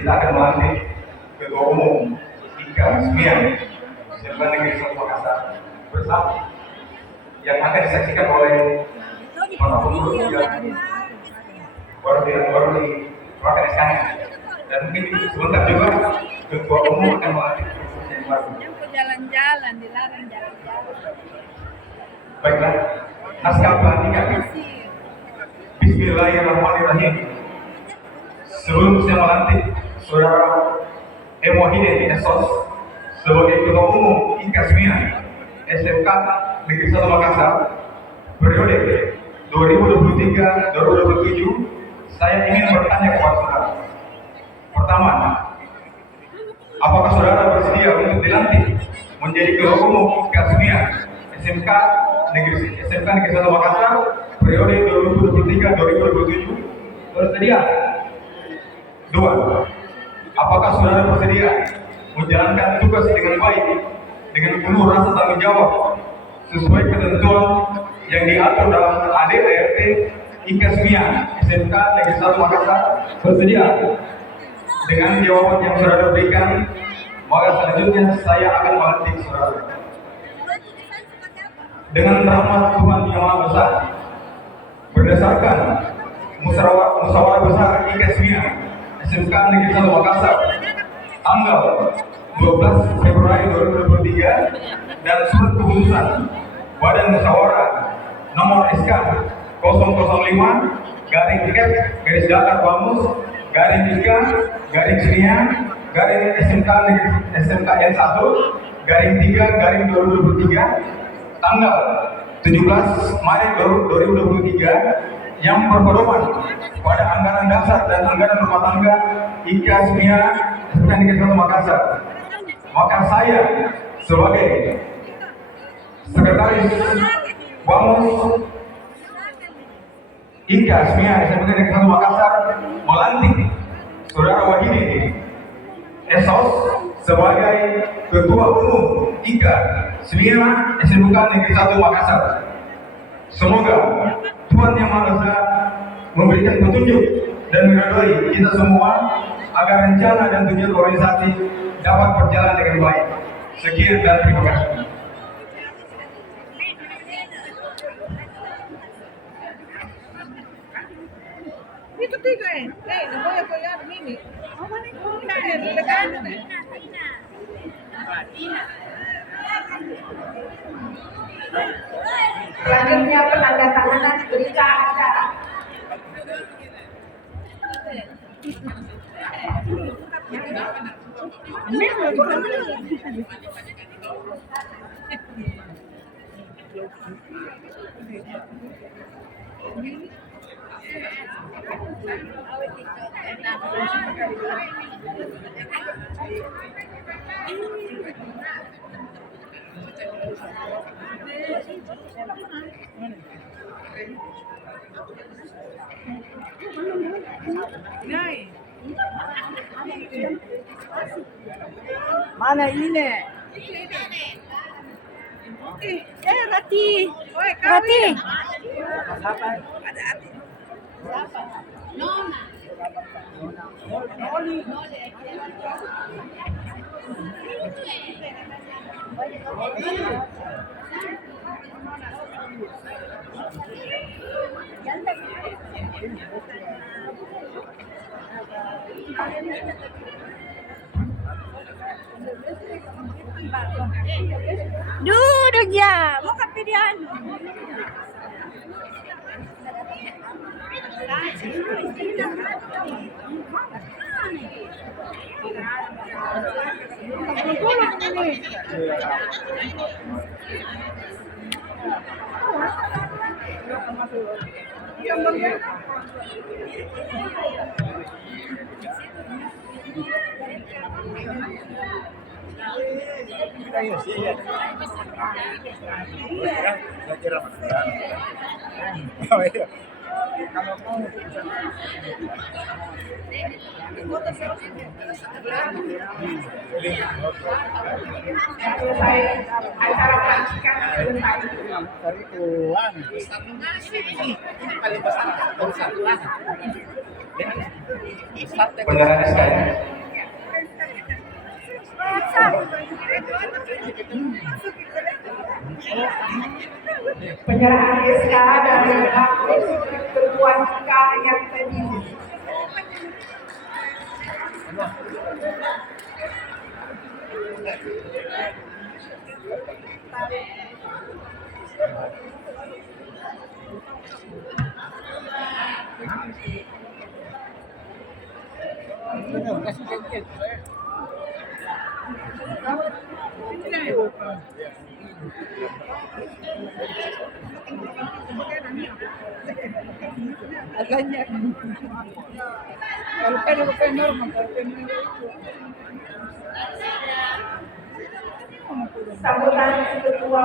kita akan melantik Ketua Umum Ika Semian Selatan Negeri Satu Makassar bersama yang akan disaksikan oleh para pengurus yang baru akan disahkan, dan mungkin sebentar juga Ketua Umum akan melantik yang baru. Jalan-jalan, dilarang jalan-jalan. Baiklah, naskah pelantikan. Bismillahirrahmanirrahim. Sebelum saya melantik Saudara Emo Hide Esos sebagai Ketua Umum Ika Semian SMK Negeri 1 Makassar periode 2023-2027, saya ingin bertanya kepada saudara. Pertama, apakah saudara bersedia untuk dilantik menjadi Ketua Umum Ika Semian SMK Negeri 1 Makassar periode 2023-2027? Bersedia? Dua, apakah saudara bersedia menjalankan tugas dengan baik, dengan penuh rasa tanggung jawab, sesuai ketentuan yang diatur dalam ADART Ika Semian SMK Negeri 1 Makassar? Bersedia? Dengan jawaban yang saudara berikan, maka selanjutnya saya akan melantik saudara. Dengan rahmat Tuhan Yang Maha Besar, berdasarkan musyawarah besar Ika Semian SMK Negeri 1 Makassar tanggal 12 Februari 2023 dan surat keputusan Badan Musyawarah nomor SK 005 garing tiket garis datar Bamus garing 3 garing Semian garing SMK N1 garing 3 garing 2023 tanggal 17 Maret 2023 yang berpedoman pada anggaran dasar dan anggaran rumah tangga Ika Semian SMK Negeri 1 Makassar. Maka saya sebagai Sekretaris Bamus Ika Semian SMK Negeri 1 Makassar melantik Saudara Wahidi Esos sebagai Ketua Umum Ika Semian SMK Negeri 1 Makassar. Semoga Tuhan Yang Maha Esa memberikan petunjuk dan meridhoi kita semua agar rencana dan tujuan organisasi dapat berjalan dengan baik. Sekian dan terima kasih. Itu tiga no voy a apoyar Mimi. Selanjutnya penandatanganan berita acara. Mana ini? Rati. Rati. Duduk ya, mau kapirian. Acara pelantikan Dari uang. Ini paling besar. Penyerahan SK ya. Penyerahan SK dari Ketua IKA yang tadi. Kasih sedikit. Adanya. Kalau kayak normal, kalau kayak Sambutan Ketua